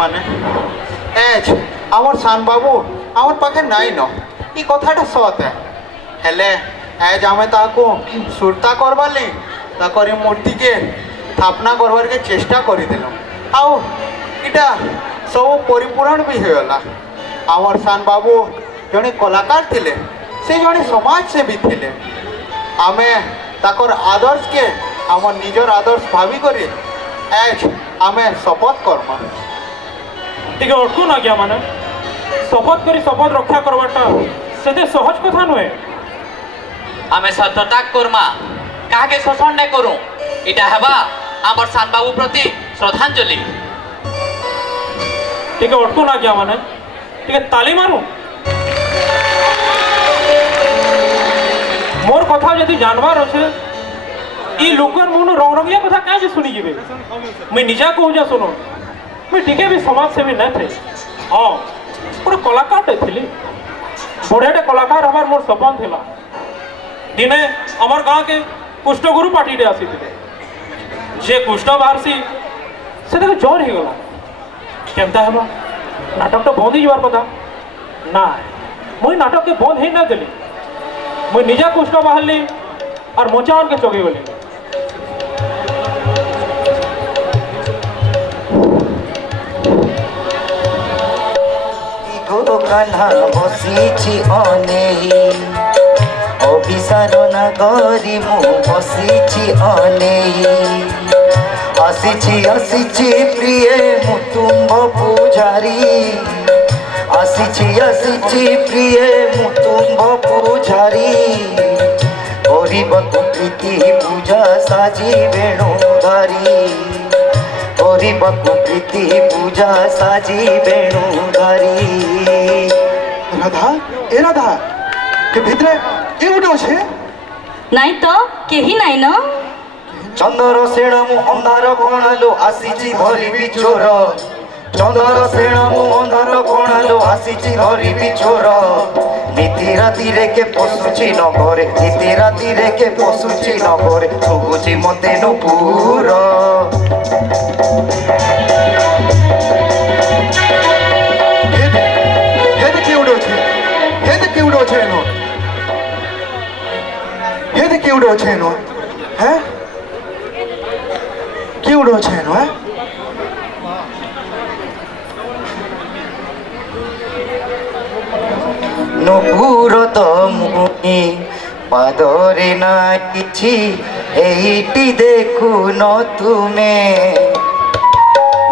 ମାନେ ଏଜ୍ আমার সান বাবু আমার পাখে নাই ন এই কথাটা সত হেলে এজ আমি তাকে সুরতা করবালি তাকর মূর্তিকে স্থাপনা করবারকে চেষ্টা করিদেল আউ এটা সব পরিপূরণ বি হয়েগলা আমার সান বাবু জনে কলাকার ଥିଲେ সে জনে সমাজসেবী ଥିଲେ আমি তাকর আদর্শকে আমার নিজের আদর্শ ভাবি করি এজ আমি শপথ করমা টিকে অটকু না গিয়া মানে শপথ করে শপথ রক্ষা করবাটা সেতে সহজ কথা নয় আমি সত্যতা করমা কাকে শোষণ নাই করু এটা হেবা আমার সানবাবু প্রতি শ্রদ্ধাঞ্জলি টিকে অটকু না গিয়া মানে টিকে তালি মারু মোর কথা যদি জানবার আছে এই লোকের মনে রং রঙিয়া কথা কাজে শুনি যাবে মুই নিজা কহু যা শুনো মুই টিকে भी সমাজসেবী না থে হ্যাঁ গোটে কলাকারଟେ ଥିଲି বঢ়িয়াଟେ কলাକାର হবার মোর স্বপ্ন ଥିଲା দিনে আমার গাঁকে কুষ্ঠগুরু পার্টিতে আসিଥିଲେ যে কুষ্ঠ বাহারছি সে তাকে জ্বর হয়েগলা কেমতা হবা নাটকটা বন্ধ হয়ে যাবার কথা না মুই নাটককে বন্ধ হয়ে না দেলি মুই নিজা কুষ্ঠ বাহারলি আর মোচাওয়ানকে চগে গলি কান্হা বসিছি অনেই অভিসারণা করি মু বসিছি অনেই আসিছি আসিছি প্রিয়ে মু তুম্ভ পূজারি আসিছি আসিছি প্রিয়ে মু তুম্ভ পূজারি করিবকু প্রীতি পূজা সাজি বেণুধারি করিবকু প্রীতি পূজা সাজি বেণুধারি রাধা এ রাধা কে ভিতরে কে উঠে আছে নাই তো কেহি নাই ন চন্দর সেণ মু ଅନ୍ଧାର କୋଣରୁ ଆସିଛି ଧରିବି ଚୋର ଚନ୍ଦର ସେଣ ମୁଁ ଅନ୍ଧାର କୋଣରୁ ଆସିଛି ଧରିବି ଚୋର ନିତି ରାତିରେ କେ ପଶୁଛି ନଗରେ ନିତି ରାତିରେ କେ ପଶୁଛି ନଗରେ ଶୁଭୁଛି ମତେ ନୁପୁର হেদে কে উঠে আছে হেদে কে উঠে আছে এনো হেদে কে উঠে আছে এনো হ্যাঁ কে উঠে আছে এনো হ্যাঁ নপুর তো মুনি পাদরে না কিছু এইটি দেখুন তুমে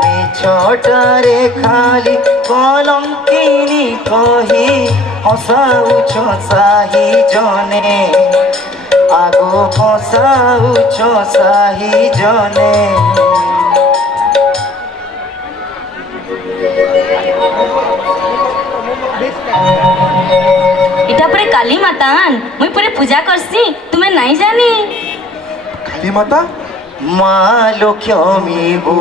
মিছটারে খালি কলঙ্কিনী কহি হসাউছ সাহি জনে আগো হসাউছ সাহি জনে এটা পরে কালী মাতান মুই পরে পূজা করছি তুমি নাই জানি কালী মাতা মা লক্ষ্মীবু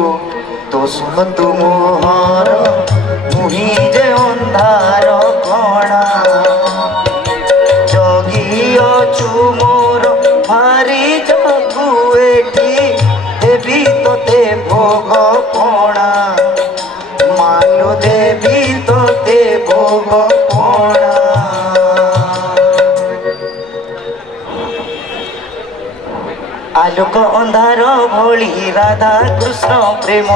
দোষ তুমোহর মুহি যে ଅନ୍ଧାର କଣା ଜଗିଅଛୁ ମୋର ଭାରି ଜଗୁ ଏଠି ଦେବି ତୋତେ ଭୋଗ ପଣା ମାଲୋ ଦେବି ତୋତେ ଭୋଗ ପଣା আলোক অন্ধার ভଳି রাধা কৃষ্ণ প্রেম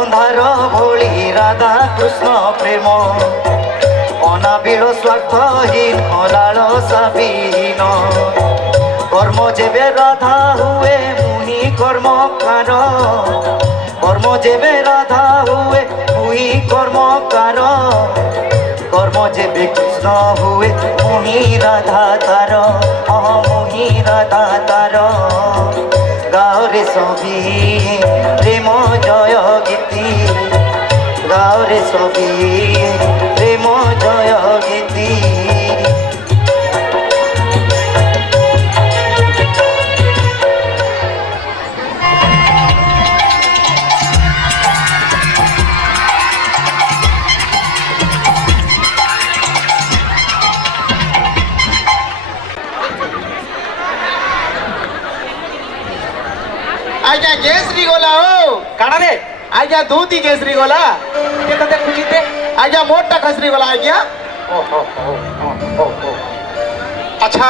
অন্ধার ভଳି রাধা কৃষ্ণ প্রেম অনাবিল স্বার্থহীন লালসাবিহীন কর্ম যেবে রাধা হুয়ে মুহি কর্মকার কর্ম যেবে রাধা হুয়ে মুহি কর্মকার কর্ম যেবে কৃষ্ণ হুয়ে মুহি রাধা তার মুহি রাধা তার গাওরে সবি প্রেম জয় গীতি গাওরে সবি প্রেম জয় গীতি আচ্ছা জয় শ্রী গোলা ও কানা রে ଆଜ୍ଞା ଦୁଇଟି କେସରୀ ଗଲା କେତେ ଦେଖୁଛି ଆଜ୍ଞା ମୋରଟା ଖସରି ଗଲା ଆଜ୍ଞା ଆଚ୍ଛା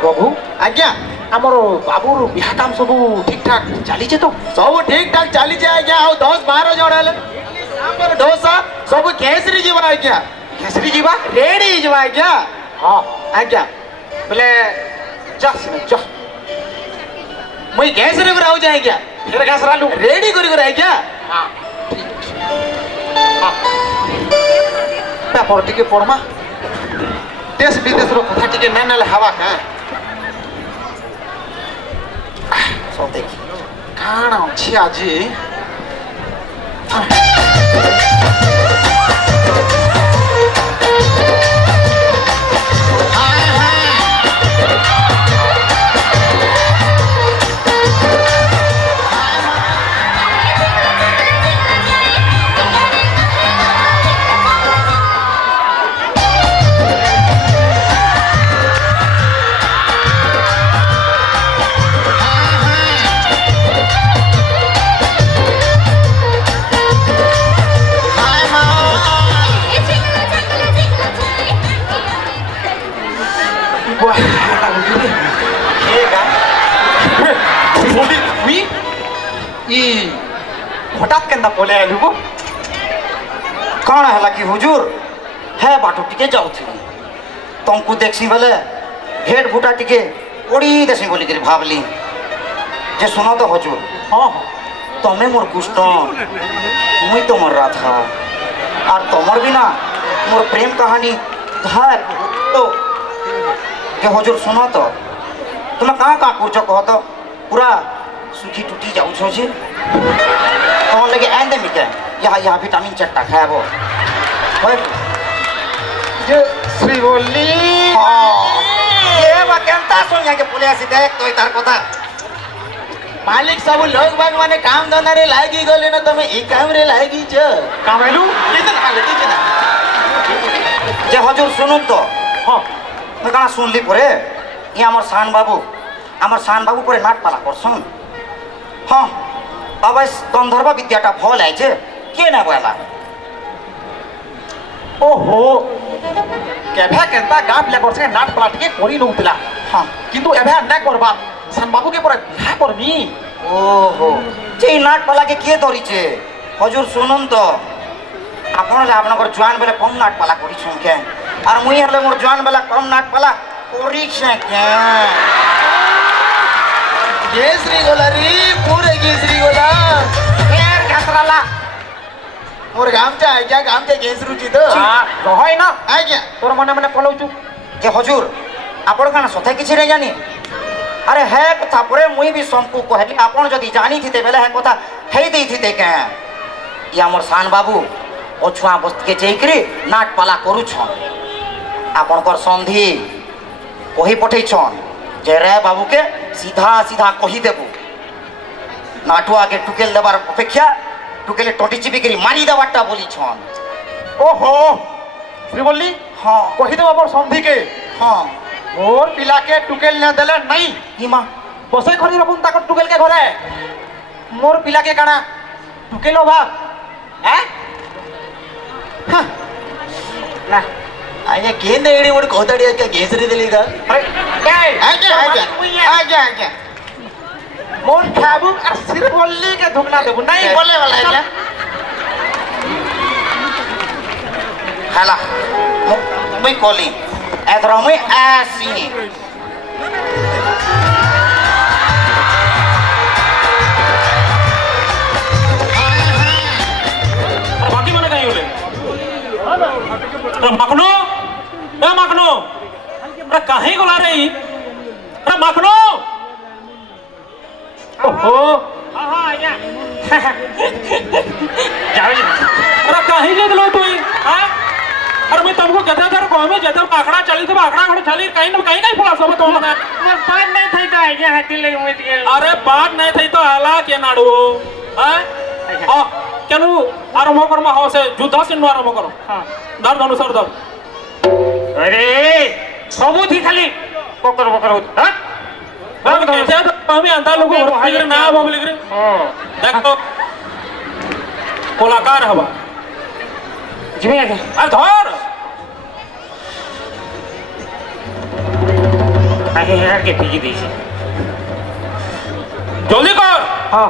ପ୍ରଭୁ ଆଜ୍ଞା ଆମର ବାବୁର ବିହା କାମ ସବୁ ଠିକ ଠାକ ଚାଲିছে ତ ସବୁ ଠିକ ଠାକ ଚାଲିଛି ଆଜ୍ଞା ଆଉ 10-12 ଜଣ ହେଲେ ଆମର ଡୋସା ସବୁ କେସରୀ ଯିବ ଆଜ୍ଞା କେସରୀ ଯିବା ରେଡି ହେଇଯିବ ଆଜ୍ଞା ହଁ ଆଜ୍ଞା ବୋଲେ ଯା ଯା ମୁଇଁ କେସରୀ କରି ଆଉଛେ ଆଜ୍ଞା ଫେର ଘାସରାଲୁ ରେଡି କରି ଆଜ୍ଞା ହଁ ପେପର ଟିକେ ପଢ଼ମା ଦେଶ ବିଦେଶର କଥା ଟିକେ ନାଇଁ ନେଲେ ହେବା କାଁ ସବୁ ଦେଖି କାଣା ଅଛି ଆଜି হঠাৎ কেন পলে আলু গো कौन है कि हुजूर है बाटो टिके जाऊथी तुमको देखसी बेले भेट भूटा टिके ओड़ी देसी बोली कर भावली जे सुनो तो हुजूर हाँ तमे मोर कुष्टन मुई तो मोर राधा और तमर भी ना मोर प्रेम कहानी धार तो के हुजूर सुनो तो तुम्हें कहाँ कुछ कह तो पूरा सुखी टूटी जाऊ छो जी कौन लगे एंड मिके यहाँ विटामिन चट्टा खाया वो শ্রীবল্লী ये बा केनता सुन के पुलिस देख तो तार कथा मालिक सब लोग बाग माने काम धंधा रे लागी गले ना तमे ई काम रे लागी छ কামাইলু कितना हाले कितना जे हजूर सुनुन तो হ্যাঁ मैं कहा सुनली परे ये हमर शान बाबू परे नाट पाला करसन हाँ अब इस गंधर्व विद्याटा भल है जे के ना बोला ওহো কেভে কেনতা গাঁ পিলা করছে নাট পালা টিকে করি নউতিলা हाँ কিন্তু এভে না করবা সান বাবুকে পরে বিহা করবি ओहो जे नाट पाला के किए धरिछे हजूर सुनुन तो आपन आपनकर जवान बेले कम नाट पाला करी छन के और मुई हले मोर जवान बेला कम नाट पाला करी छे के केसरी गोला रे पूरे केसरी गोला फेर घसराला मोर गामचा आज्ञा गामचा केसरू ची तो রহই না आज्ञा তোর মনে মনে পলাউছু যে হজুর আপন কানা সথে কিছু রে জানি আরে হে কথা পরে মুই বি সম্পু কহিলি আপন যদি জানি থিতে বেলে হে কথা হেই দেই থিতে কে ই আমর শান বাবু ও ছুয়া বস্তিকে চেইকরি নাট পালা করুছন আপনকর সন্ধি কহি পঠাইছন যে রে বাবুকে সিধা সিধা কহি দেবু নাটু আগে টুকেল দেবার অপেক্ষা টুকেলে টটি চিপি করি মারি দেবারটা বলিছন ওহো শ্রীবল্লী হ্যাঁ কহি দেব আমার সন্ধিকে হ্যাঁ মোর পিলাকে টুকেল না দেলে নাই ইমা বসে খরি রকম তাকর টুকেলকে ঘরে মোর পিলাকে কানা টুকেল অভাব হ্যাঁ না आज्ञा केंद्र एडी मोड कोताडी आज्ञा केसरी दिली का আরে এই आज्ञा आज्ञा आज्ञा आज्ञा মোর খাবু আর শ্রীবল্লীকে ধুকনা দেব নাই बोले वाला आज्ञा हेला मुई कोली एथरा मुई ऐसी আর বাকি মানে কাই হলে মাখনো এ মাখনো আরে কাহে গলা রে আরে মাখনো ওহো হ্যাঁ আয়া যাও अरे काहे ले दिलो तुई हां अरे मैं तुमको कहता था गांव में जब आखड़ा चली तो आखड़ा खड़े चली कहीं ना कहीं फुला सब तो बात नहीं थई तो आइडिया हाथी ले मत गेल अरे बात नहीं थई तो आला के नाडू हां हां केनु आरंभ करमा हो से युद्ध से आरंभ करो हां धर अनुसार धर अरे सबू थी खाली बकर बकर हां আমি আন্তা লোক না ভাবলি করে দেখো কলাকার হবা ଯିବି ଆଜ୍ଞା আর ধর ଆଜ୍ଞା ଆଜ୍ଞା ଫିକି ଦେଇଛି জলদি কর ହଁ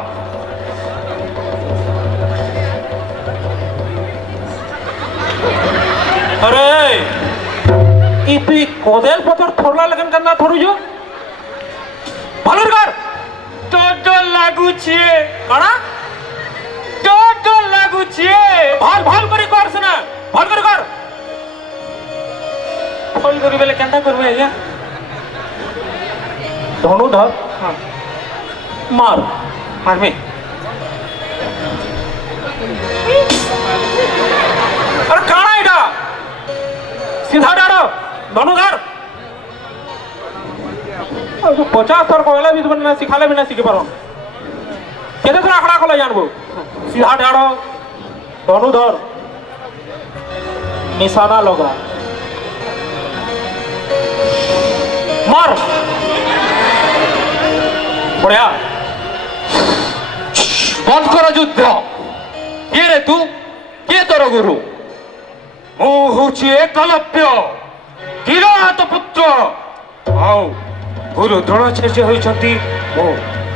আরে ই তুই কদেল পতর থরলা লাগেন কেন থরুছো ভালো কর ଡର ଲାଗୁଛି কানা ଡର ଲାଗୁଛି ভাল ভাল করে কর সিনা ভাল করে কর ଫୋନ କରିବି ବେଲେ କେନ୍ତା କରିବି ଆଜ୍ଞା ধনু ধর ହଁ মার ମାରମି আরে কানা এটা সিধা ডাড়ো ধনু ধর 50 थर कहले भी तुमने सिखाले भी ना सीखे पारो केते थर आखड़ा कला जानबो सीधा डाड़ो धनु धर निशाना लगा मार बढ़िया বন্ধ কর যুদ্ধ কে রে তু কে তোর গুরু ମୁଁ ହଉଛି ଏକଲବ୍ୟ କିରାତ ପୁତ୍ର ଆଉ ଗୁରୁ ଦ୍ରୋଣାଚାର୍ଯ୍ୟ ହେଉଛନ୍ତି ମୋ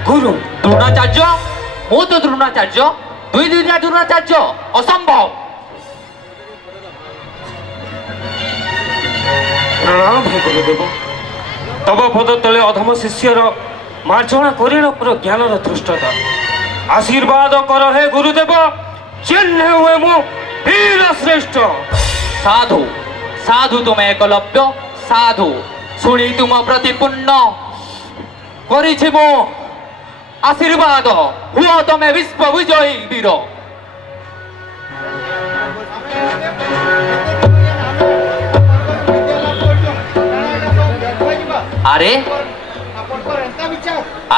ଗୁରୁ দ্রোণাচার্য মু তো দ্রোণাচার্য দুইটা দ্রোণাচার্য অসম্ভব ପ୍ରଣାମ ହେ ଗୁରୁଦେବ ତବ ପଦ ତଳେ ଅଧମ ଶିଷ୍ୟର ମାର୍ଜନା କରିଣ ପୁର ଜ୍ଞାନର ଧୃଷ୍ଟତା ଆଶୀର୍ବାଦ କର ହେ ଗୁରୁଦେବ ଚିହ୍ନ ହୁଏ ମୁଁ ବୀର ଶ୍ରେଷ୍ଠ সাধু সাধু তুমি একলব্য সাধু শুনি তুম প্রতি পুণ্য করেছি মো আশীর্বাদ হুয় তুমি বিশ্ব বিজয়ী বীর আরে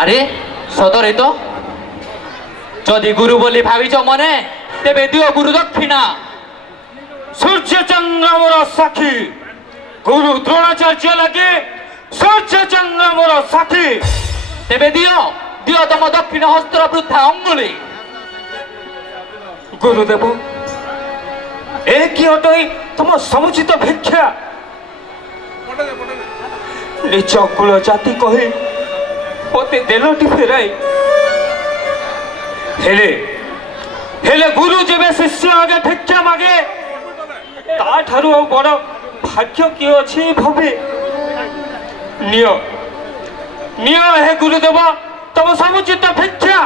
আরে সতরে তো যদি গুরু বলি ভাবিছ মনে তেবে দিও গুরু দক্ষিণা ସୂର୍ଯ୍ୟଚନ୍ଦ୍ର ମୋର ସାକ୍ଷୀ ଗୁରୁ ଦ୍ରୋଣାଚାର୍ଯ୍ୟ ଲାଗେ ସୂର୍ଯ୍ୟଚନ୍ଦ୍ର ମୋର ସାକ୍ଷୀ তেবে দিও দিও তম দক্ষিণ হস্ত বৃদ্ধা অঙ্গুলি ଗୁରୁଦେବ ଏ କି ଅଟଇ ତମ ସମୁଚିତ ଭିକ୍ଷା ନିଜ କୁଳ ଜାତି କହି ମତେ ଦେଲଟି ଫେରାଇ ହେଲେ ହେଲେ ଗୁରୁ ଯେବେ ଶିଷ୍ୟ ଆଗେ ଭିକ୍ଷା ମାଗେ ତାଠାରୁ ଆଉ ବଡ଼ ଭାଗ୍ୟ କିଏ ଅଛି ଭାବେ ନିଅ ନିଅ ହେ ଗୁରୁଦେବ ତମ ସମୁଚିତ ଭିକ୍ଷା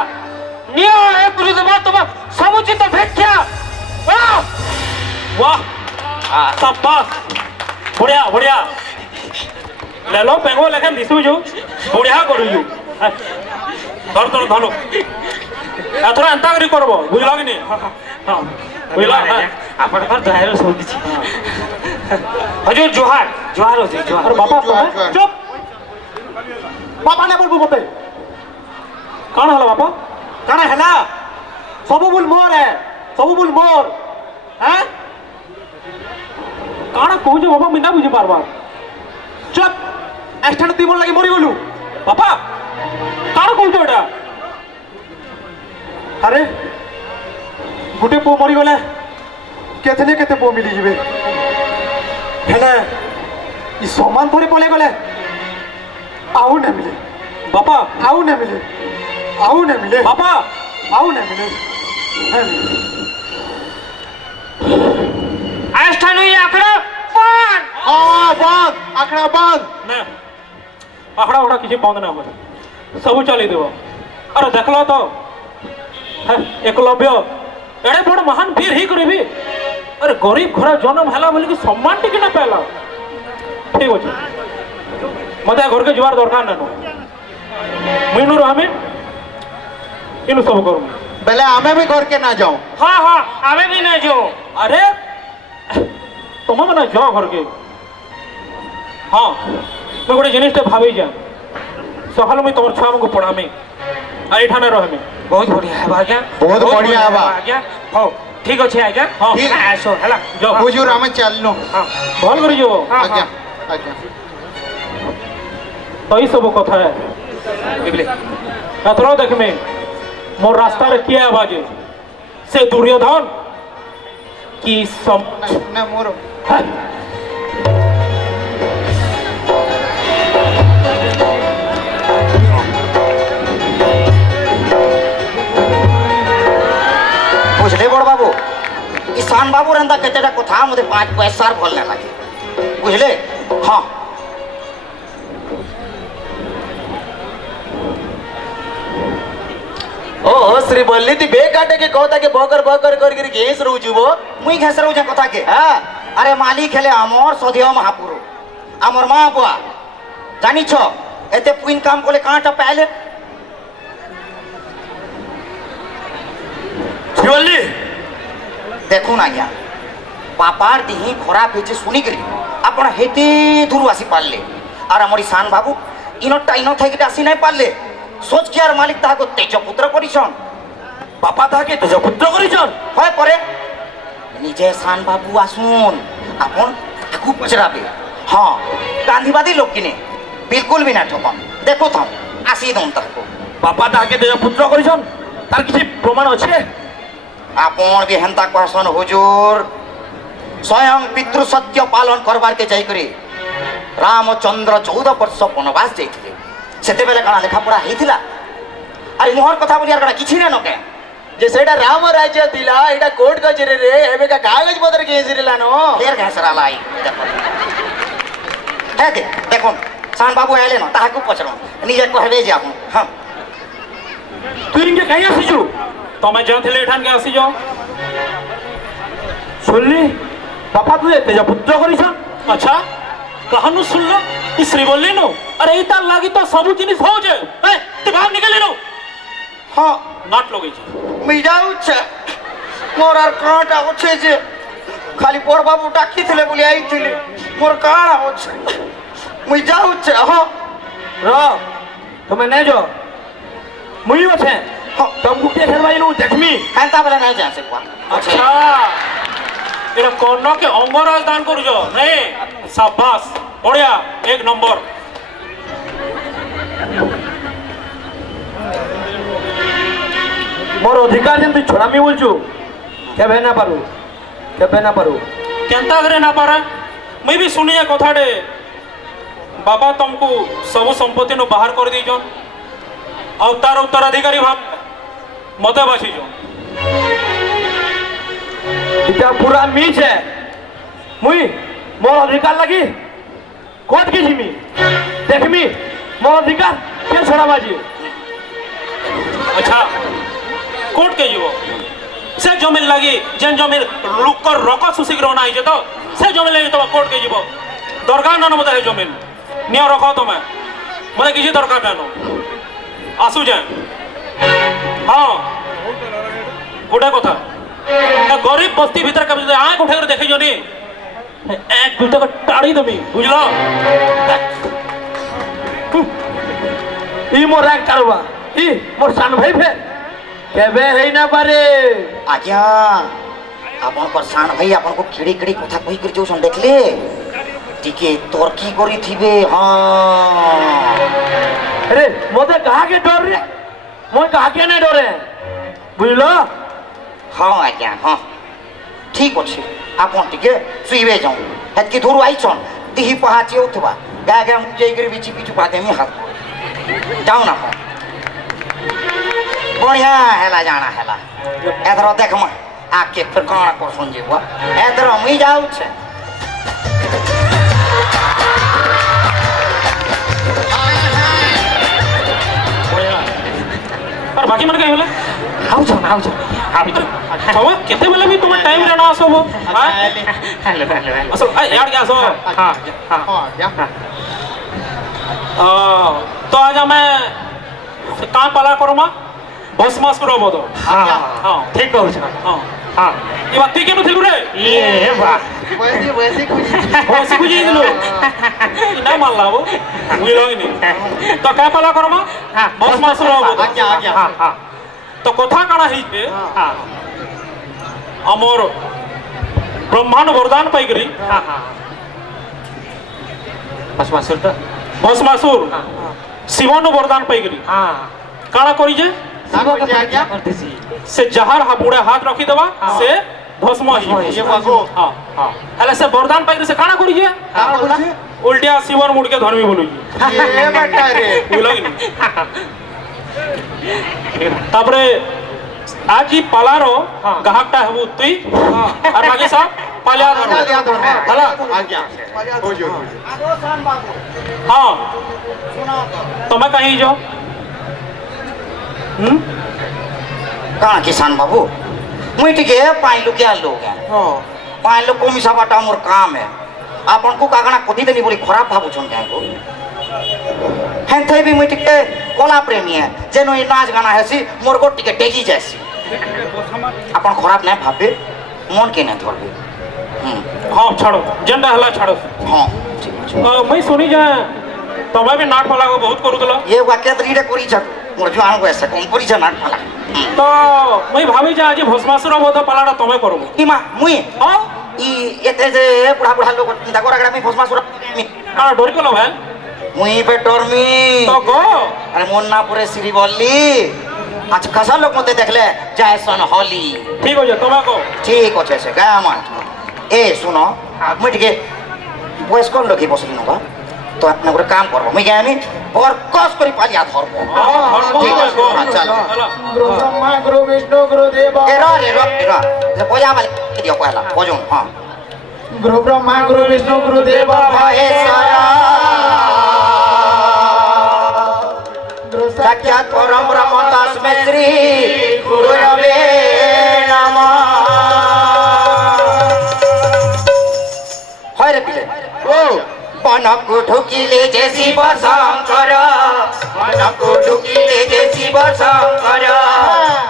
ନିଅ ହେ ଗୁରୁଦେବ ତମ ସମୁଚିତ ଭିକ୍ଷା वाह शाबाश बढ़िया बढ़िया ले लो पेंगो लेकिन दिसु जो बढ़िया करू जो धर धर धनु एथरा अंता करी करबो बुझला कि नहीं हां बुझला ଆପଣଙ୍କର ଦୟାରୁ ସବୁ କିଛି ହଜୁର ଜୁହାର ଜୁହାର ଅଛି ଜୁହାର अरे बाबा जुआर, जुआर। चुप बाबा ने बोलबो मते काण हला बाबा काण हला सब बोल मोर है सब बोल मोर हैं काण कहू बाबा मिना बुझी पारबा चुप एक्सटेंड ती बोल लगी मरी बोलू बाबा काण कहू एटा अरे गुटे पो मरी गले केतने केते पो मिली जिवे हेले ई समान थोड़ी पले गले आउ न मिले बापा आउ न मिले आउ न मिले बापा आउ न मिले ଆସ୍ଥାନୁ ଇ ଆଖଡ଼ା ପାନ୍ हाँ बंद आखड़ा बंद ना आखड़ा उखड़ा किसी बंद ना हो सब चली देव अरे देखलो तो एकलव्य एड़े बड़ महान वीर ही करी अरे गरीब घर जन्म है बोल कि सम्मान टी ना पाला ठीक अच्छे मत घर के जुआर दरकार ना मुझे रही इन सब करूँ बेले हमें भी घर के ना जाऊं ହଁ ହଁ ଆମେ ବି ନାଇଁ ଯାଉ अरे तुम मैंने जाओ घर के हाँ मैं गोटे जिनिसटे भावी जा सकाल मुझे तुम छुआ को पढ़ामी और ये रही ବହୁତ ବଢ଼ିଆ ହେବା ଆଜ୍ଞା ବହୁତ ବଢ଼ିଆ ହେବା। ଆଜ୍ଞା ହଉ ଠିକ ଅଛି ଆଜ୍ଞା ହଁ ଠିକ। ଆସ ହେଲା जाओ हुजूर हमें चलनो ହଁ भल कर जो ହଁ आज्ञा आज्ञा तो ये सब कथा है ବୁଝିଲେ एथर देखमे मोर रास्ता रे किए आवाज ସେ ଦୁର୍ଯ୍ୟୋଧନ କି ନା ମୋର বুঝলে বড় বাবু ঈশান বাবুর এন্তা কেতেটা কথা মধ্যে 5 পয়সার ভাল না লাগে বুঝলে হ্যাঁ ओ श्री बल्ली ती बे काटे के कहता के बकर कर घेस रहू जुबो মুই ঘেসে রয়েছে কথাকে हां আরে মালিক হেলে আমর সধিয় মহাপুরু আমর মা বুয়া জানিছ এতে পুইন কাম করলে কাঁটা পাইলে शिवल्ली দেখুন আজ্ঞা বাপার দিহি খরাপ হয়েছে শুনিকি আপন হেতে দূর আসি পারলে আর আমার ঈশান বাবু ইনটা ইন থাকি আসি নাই পারলে সোচ কি আর মালিক তাহাকে তেজপুত্র করিছন बापा ताके तुझे पुत्र करिछन হয় পরে নিজে ঈশান বাবু আসুন আপন তাকু পচরাবে হ্যাঁ গান্ধীবাদী লোক কিনে বিলকুল भी না ঠকন দেখো থাম আসি দম তাকু बापा ताके तुझे पुत्र करिछन तार किछि प्रमाण আছে আপন भी হেন্তা कहसन हुजूर स्वयं पितृ सत्य पालन करबार के जाई करे रामचंद्र 14 वर्ष वनवास जाइथिले सेते बेले काना लेखा पढ़ा हेतिला अरे मोहर कथा बोलियार काना किछि ने नके जे सेटा राम राज्य दिला एटा कोर्ट कचेरी रे एबे का कागज पत्र घेसिरलानो फेर घसरा लाई देखो हे दे देखो सान बाबू आइले न ताहाकू पचरो निजे कहबे जे आपन हां তুই ইনকে কাই আসিছু তুমি যাওଥିଲେ এঠান কে আসিছ শুনলি বাপা তুই তেজ পুত্র করিছন আচ্ছা কাহানু শুনল ই শ্রী বললি নো আরে এই তার লাগি তো সবু জিনিস হউছে এ তুই বাহর নিকলি নো हां নাট লগেছে मी जाउछ मोर आर कांटा होछे जे खाली पोर बाबू डाकिथिले बोली आइथिले मोर काणा होछे मी जाउछ हां র তুমি নাই যাও মুই আছে तुमको के खेलवाई नु देखमी हेंता बेले नहीं जा सकवा अच्छा এটা কর্ণ কে অঙ্গরাজ দান করুছো নাই শাবাশ বড়িয়া এক নম্বর मोर अधिकार जेन तू छोड़ामी बोलछु केबे ना पारू केंता करे ना पारा मैं भी सुनी है कथाटे बाबा तुमको सब संपत्ति नु बाहर कर दीजन और तार उत्तराधिकारी भाव मते बाछीजन इटा पूरा मीच है मुई मोर अधिकार लगी कोट की जिमी देखमी मोर अधिकार के छोड़ाबाजी अच्छा कोर्ट के जीवो से जमीन लगी जेन जमीन लुकर रक सुसिक रहना है तो से जमीन लगी तो कोर्ट के जीवो दरकार ना मते है जमीन नियो रखो तुम मते किसी दरकार ना आसु जाए हाँ गोटे कथा गरीब बस्ती भीतर कभी आँख उठे देखे जनी एक दुटा को टाड़ी दमी बुझलो ई मोर एक करवा ई मोर सान भाई फे केबे है ना पारे आज्ञा आपन पर सान भाई आपन को खिड़ी खिड़ी कथा कहि कर जो सुन देखले टिके तोर की करी थिबे हां अरे मोते कहा के डर रे मोय कहा के नहीं डरे बुझलो हां आज्ञा हां ठीक अछि आपन टिके सुइबे जाऊ हेत की धुरु आइछन दिही पहाची उठबा गागा मुजे गिर बिची बिचु पाते में हाथ जाऊ ना बढ़िया हेला जाना हेला एधर देख म आके फिर काना को सुन जेबो एधर मी जाऊ छे और बाकी मन कहीं बोले आउ जा अभी तो बाबा कितने बेले भी तुम्हें टाइम रहना आसो वो असो यार क्या आसो हाँ तो आज मैं काम पाला करो माँ बस मास करो बोलो हाँ ठीक कहू छ हाँ हाँ ये बात ठीक है ना थिलु रे ये वाह वैसे कुछ बस कुछ ही दिलो नहीं मान ला वो मुझे लगे नहीं तो काम पाला करो माँ बस मास करो बोलो आज्ञा हाँ तो कथा काना ही पे अमर ब्रह्मांड वरदान पाइकरी भस्मासुर तो भस्मासुर शिवन वरदान पाइकरी हाँ काना करी जे ତାକୁ ଯେ ଆଜ୍ଞା से जहार हापुड़े हाथ रखी देवा से भस्म ही ये बाबू हां हां हले से वरदान पाई से काना करी जे କାଣ କରୁଛି उल्टिया शिवर मुड़ के धर्मी बोलू ଏ ବେଟା रे बुझलगिनी तापरे आज ही पालारो गाहकटा हेबु तुई और बाकी सब पालिया पालिया धर धर। हला ଆଜ୍ଞା ବୁଝୁ हां तमे कहीं जो କାଣା କିଷାନ ବାବୁ ମୁଇଁ ଟିକେ ପାଇଲୁ କେ ଆଲୋ ପାଇଲୁ କମିଶା ବାଟା ମୋର କାମ ହେ ଆପଣଙ୍କୁ କାଗଣା କହିଦେଲି ବୋଲି ଖରାପ ଭାବୁଛନ୍ କାହିଁକୁ ହେନ୍ତେ ବି ମୁଇଁ ଟିକେ କଲା ପ୍ରେମୀ ହେ ଯେନ ଏ ନାଚ ଗାନା ହେସି ମୋର ଗୋଟ ଟିକେ ଡେଗି ଯାଏସି ଆପଣ ଖରାପ ନାଇଁ ଭାବେ ମନ କେ ନାଇଁ ଧରବେ हां छाड़ो जेंडा हला छाड़ो ହଁ ଠିକ ଅଛି मैं सुनी जा तमे भी नाट फला को बहुत करूतला ଏ वाक्य तरीडे କରିଛ ମୋର ଜୁଆନ ବୟସ କମ କରିଛ ନା ଫାଲା तो मैं भाभी जा आज भस्मासुर बोध पालाडा तमे करू ଇମା ମୁଇଁ हां ଇ ଏତେ ଯେ ବୁଢା ବୁଢା ଲୋକ ଚିନ୍ତା କରାଗଡ଼ା ମୁଇଁ ଫସମା ସୁରା का डोरी को लवे मुई पे डरमी तो गो अरे मुन्ना पूरे श्री बोली आज कसा लोग मते देखले जैसन होली ठीक हो जा तमे को ठीक अच्छे से क्या मान ए सुनो मुझे के वॉइस कॉल रखी बसली नुबा तो अपने को काम करबो मुई जानी और कस करी पालिया धरबो ठीक है हाँ, चलो गुरु ब्रह्मा गुरु विष्णु गुरु देव एरा जे बजा वाले दियो पहला बजून हां गुरु ब्रह्मा गुरु विष्णु गुरु देव महेश्वरा साक्षात परम ब्रह्म तस्मै श्री गुरुवे नमः হয় রে পিলে ও বনকু ঢুকিলে যে শিব শঙ্কর বনকু ঢুকিলে যে শিব শঙ্কর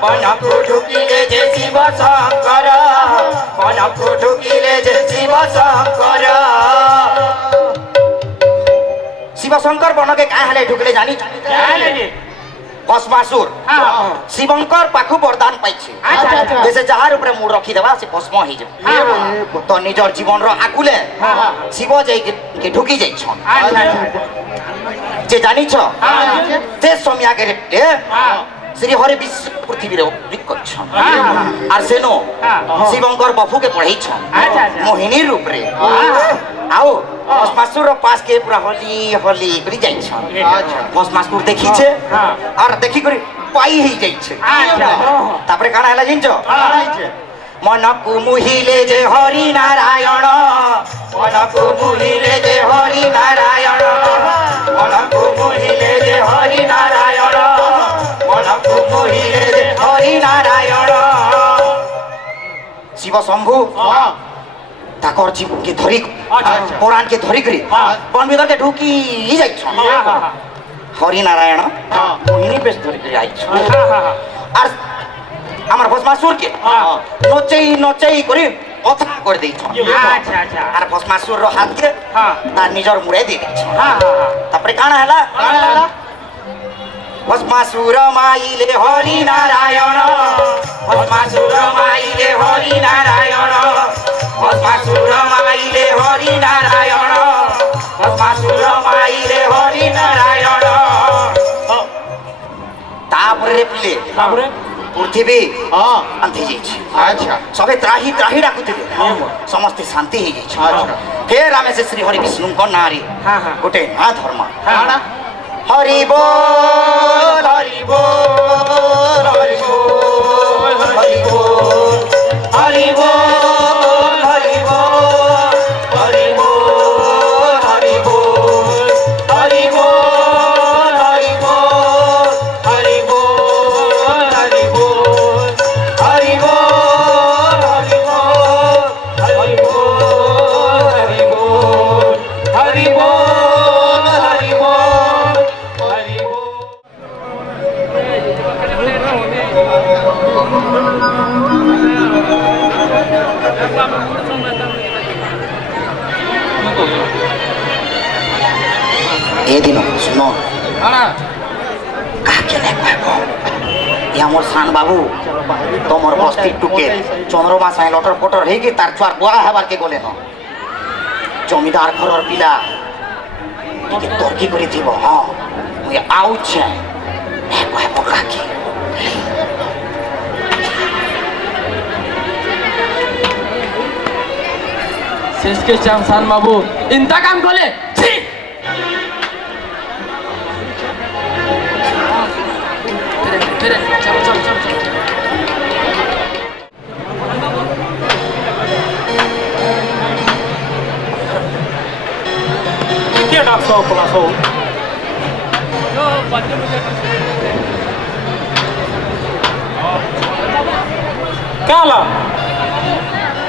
বনকু ঢুকিলে যে শিব শঙ্কর বনকু ঢুকিলে যে শিব শঙ্কর শিব শঙ্কর বনকে কাঁ হেলে ঢুকলে জানি भस्मासुर शिवंकर पाखु वरदान पाइछे जैसे जहार ऊपर मुड़ रखी देवा से भस्म ही जे तो निजर जीवन रो आकुले शिव जाई के ढुकी जाई छन जे जानी छ जे सोमिया के रे श्री हरि विश्व पृथ्वी रे लिख छन आर सेनो शिवंकर बफु के पढ़ई छन मोहिनी रूप रे आओ भस्मासुर रो पास के पूरा होली होली करी जाई छन भस्मासुर देखी छे और देखी करी पाई ही जाई छे तापरे काना हला जिंचो मनकु मुहिले जे हरि नारायण मनकु मुहिले जे हरि नारायण मनकु मुहिले जे हरि नारायण मनकु मुहिले जे हरि नारायण शिव शंभु ताकर जीव के धरी पुराण के धरी करी वन भीतर के ढुकी ही जाई छ हरि नारायण मोहिनी बेस धरी करी आई छ और আমার ভস্মাসুর কে নচেই নচেই করে কথা করে দেই छ আর ভস্মাসুর র হাত কে তার নিজর মুড়ে দেই छ তারপরে কানা হলা ভস্মাসুর মাইলে হরি নারায়ণ ভস্মাসুর মাইলে হরি নারায়ণ भस्मासुर माइले हरि नारायण भस्मासुर माइले हरि नारायण तापरे पिले तापरे पृथ्वी हां अंधे जाई छ अच्छा सबे त्राही त्राही डाकुथिले समस्त शांति ही जाई छ फिर आमे से श्री हरि विष्णु को नारी गोटे ना धर्म हरि बोल हरि बोल हरि बोल हरि बोल हरि बोल ए दिन सुनो काके ने कहबो या मोर सान बाबू तमर बस्ती टुके चंद्रमा साई लटर पटर हे कि तार छुआर बुआ हेबार के गले न जमीदार घरर पिला के तर्की करी थिबो हां मुई आउ छे ने कहबो काके শেষ কে চামসান বাবু ইন্তা কাম করলে ছি ফিরে চলো চলো চলো চলো क्या डाक सो पला सो क्या हाला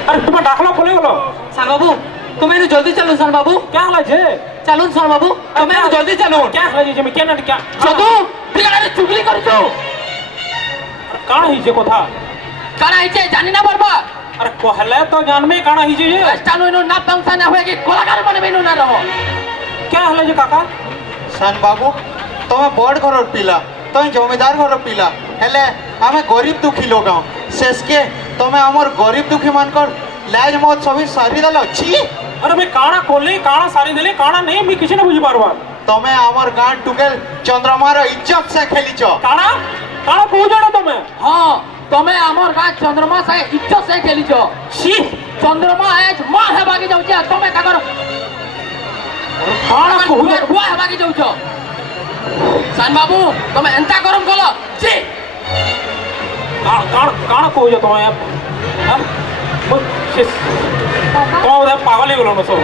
अरे तुम्हें डाकलो खोले गलो सान बाबू তুমি একটু জলদি চলুন सान बाबू क्या हाला जे চলুন सान बाबू তুমি একটু জলদি চলুন क्या हाला जे मैं क्या ना क्या শুধু পিলারে চুগলি করছো काना ही जे কথা কারা হইছে জানি না বারবার अरे कहले तो जान में काना ही जे স্টানো ইনো না পাংসা না হয়ে কি কলাকার বনে বেনু না রহ क्या हाला जे काका সান বাবু তুমি বড় ঘরের পিলা তুমি জমিদার ঘরের পিলা হেলে আমি গরিব দুঃখী লোক শেষকে তুমি আমার গরিব দুঃখী মানকর লাজ মত সবই সারি দেল ছি अरे मैं काना खोले काना सारी देले काना नहीं मैं किसी ना बुझी पारवा তুমি আমার গান টুকেল চন্দ্রমার ইজ্জত সে খেলিছ काना काना को जानो तुम्हें হ্যাঁ তুমি আমার গাছ চন্দ্রমা সে ইজ্জত সে খেলিছ ছি চন্দ্রমা আজ মা হেবাকে যাউছে তুমি তাকর काना को বুয়া হেবাকে যাউছ সান বাবু তুমি এন্তা গরম কল ছি काना काना को जा तुम्हें हां শেষ তোমার ওদের পাগলই গেল না সব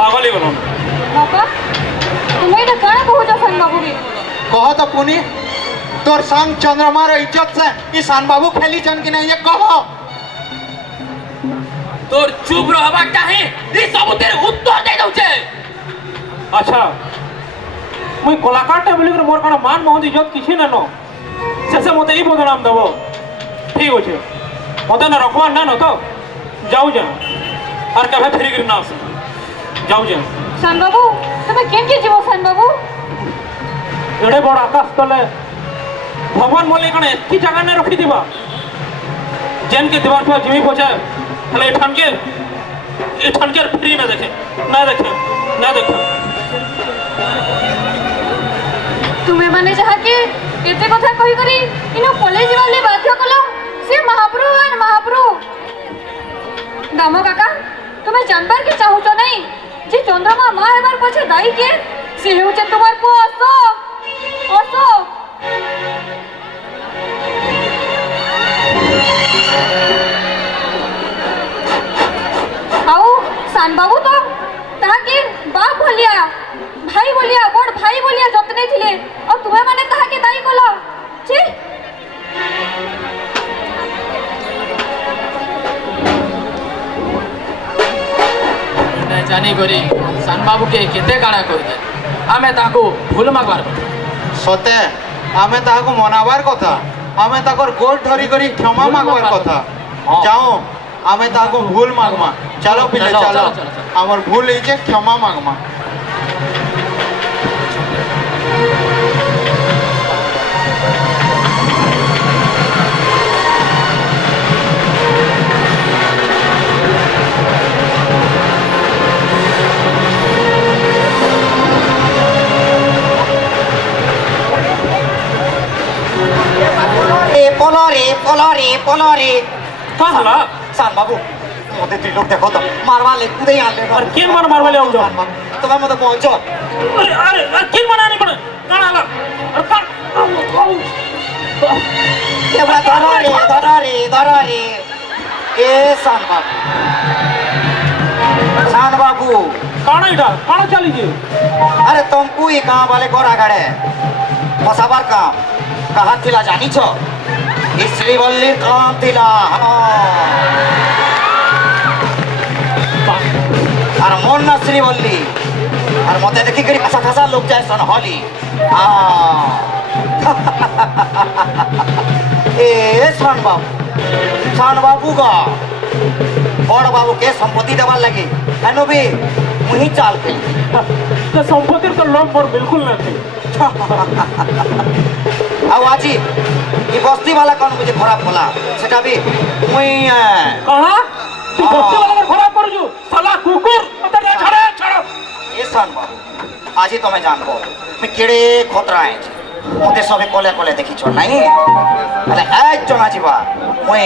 পাগলই গেল বাবা তুমি এটা কারা কହୁଛ ସାନ ବାବୁରେ কহ তো পুনি তোর সঙ্গ চন্দ্রমার ইজ্জত সে ই সান বাবু খেলিছন কি না ये কহ তোর চুপ রহবা চাহে এই সবুতের উত্তর দে যাউছে আচ্ছা মুই কলাকারটা বলি করে মোর কারণ মান মহন্ত ইজ্জত কিছু না নো শেষে মতে এই বদনাম দেব ঠিক আছে মতে না রখবার না তো যাও যা আর কেবে ফেরি করে না আসে যাও যা ସାନ ବାବୁ ତମେ କେମିତି ଯିବ ସାନ ବାବୁ এড়ে বড় আকাশ তলে ভগবান বলে এখানে একটি জায়গা না রখি দিবা জেনকে দিবার পর জিমি পৌঁছে তাহলে এঠানকে ফ্রি না দেখে না দেখে না দেখে ତୁମେ ମାନେ ଯାହାକି ଏତେ କଥା କହିକରି ଇନୁ ପଳେଇ ଯିବାର ଲାଗି ବାଧ୍ୟ କଲ ସେ ମହାପ୍ରଭୁ ଆନ୍ ମହାପ୍ରଭୁ ଦାମ କାକା ତୁମେ ଜାଣିବାର କି ଚାହୁଁଛ ନାହିଁ ଯେ ଚନ୍ଦ୍ରମା ମା ହେବାର ପଛେ ଦାୟୀ କିଏ ସେ ହେଉଛେ ତୁମର ପୁଅ ଅଶୋକ ଅଶୋକ ଆଉ ସାନ ବାବୁ ତ ତାହାକେ ବାପ ଭଳିଆ ଭାଇ ଭଳିଆ ବଡ଼ ଭାଇ ଭଳିଆ ଯତ୍ନେ ଥିଲେ ଆଉ ତୁମେ ମାନେ ତାହାକେ ଦାୟୀ କଲ ଛି না জানি করি সান বাবুকে কেতে কাଣା কইতে আমি তাকু ভুল মাগবার কথা সতে আমি তাহাকে মনাবার কথা আমি তাকর গোট ধরি করি ক্ষমা মাগবার কথা যাও আমি তাহাকে ভুল মাগমা চলো পিলে চলো, চলো চলো, চলো, চলো। আমার ভুল হয়েছে ক্ষমা মাগমা পলরে পলরে পলরে का हाला সান বাবু মতে তুই লোক দেখো তো মারবালে কুদেই আনলে আর কেন মারবালে আউছো? তোমার মতো পৌঁছ अरे अरे किन मना नहीं पड़े काना हाला अरे कान এবার ধরে এ সান বাবু সান বাবু काना इटा काना चाली जी अरे तुमको ये कहाँ वाले गोरा गड़े मसाबार काम कहाँ थिला जानी छो इस श्रीवल्ली काम थिला और मोन ना श्रीवल्ली और मोते देखी करी ऐसा खासा लोग जाए सन होली ए सान बाबू का बड़ बाबू के संपत्ति देवार लगी एनो भी मुही चाल के तो संपत्ति तो लोग मोर बिल्कुल ना थे ଆଉ ଆଜି ଏ ବସ୍ତି ବାଲା କଣ ବୁଝେ ଖରାପ କଲା ସେଟା ବି ମୁଇଁ काना तू बस्ती वाला खराब कर जो साला कुकुर मत ना छड़े छड़ो ଏ ସାନ ବାବୁ ଆଜି ତମେ ଜାଣବ ମୁଇଁ କେଡ଼େ ଖତରା ହେଇଛି মতে সবে কলে কলে দেখিছ নাই তাহলে এক জনা ଯିବା মুই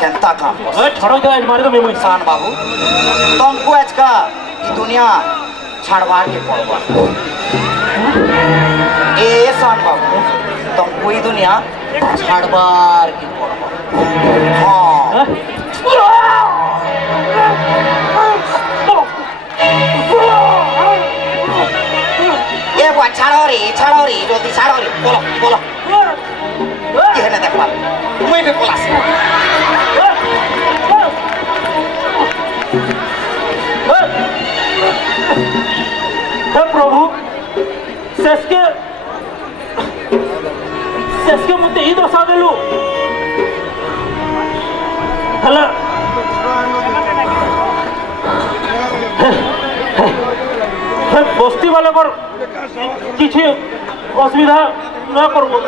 কেনতা কাম ए छोड़ो दे आज मारे तो मैं सान बाबू तुमको आज का ये दुनिया छाड़वार के पड़वा ए सान बाबू तुमको ये दुनिया छाड़वार के पड़वा हाँ ए वो छाड़ो रे जल्दी छाड़ो रे बोलो बोलो ये ना देख पा मुझे भी बोला हे प्रभु शेषके मते ई दशा देलु हला बस्ती वाले पर किसी असुविधा न करबो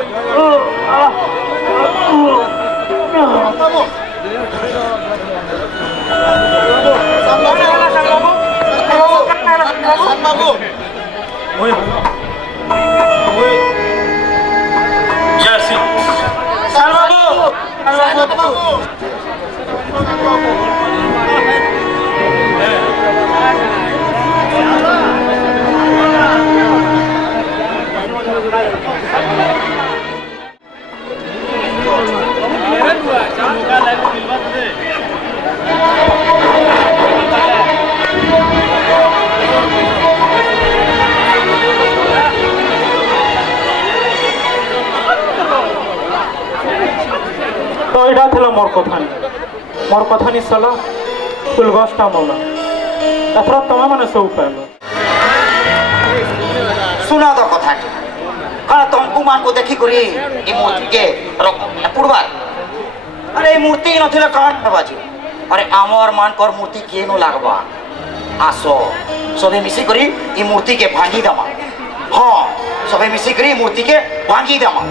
तो এটা ছিল মোর কথা নি সলা ফুলগছটা মৌলা এথর তুমি মানে সব পাইল सुना तो कथा कारण तुमको मान को देखी करी ये मूर्ति के पुरबार अरे ये मूर्ति नथिले कान बाजी अरे आमर मान कर मूर्ति के नो लागबा आसो सबे मिसी करी ये मूर्ति के भांगी दमा हाँ सबे मिसी करी मूर्ति के भांगी दमा